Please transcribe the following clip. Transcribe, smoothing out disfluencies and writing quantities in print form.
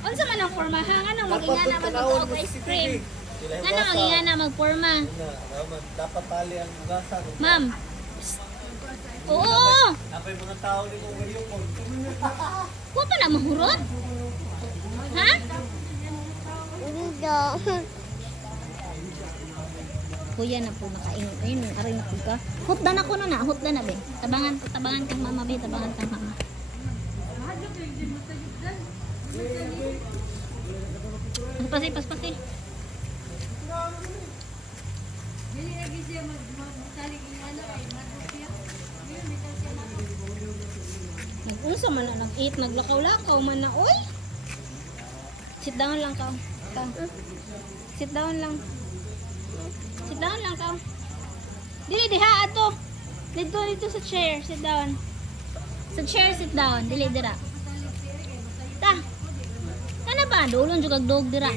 Unsa man ang forma ha? Nga nang magingana mag-og ice cream. Nga nang magingana magporma. Dapat tali ang ugasan. Ma'am. Oo. Napay mga tao ni kung ngayon ko. Kuha pa na mahurot. Ha? Kuya na po nakaingon. Ayun, aray na po ka. Hutdan ako na. Hutdan na be. Tabangan kang mama be. Tabangan kang mama. Paspasi. Nag-unsa man na nag-eat, naglakaw-lakaw man na, oy. Sit down lang ka. Sit down lang. Sit down lang ka. Dili diha ato. Dito sa chair, sit down. Sa chair, sit down. Dili dira. Ta. Kana ba? Dulon jud kag dog dira.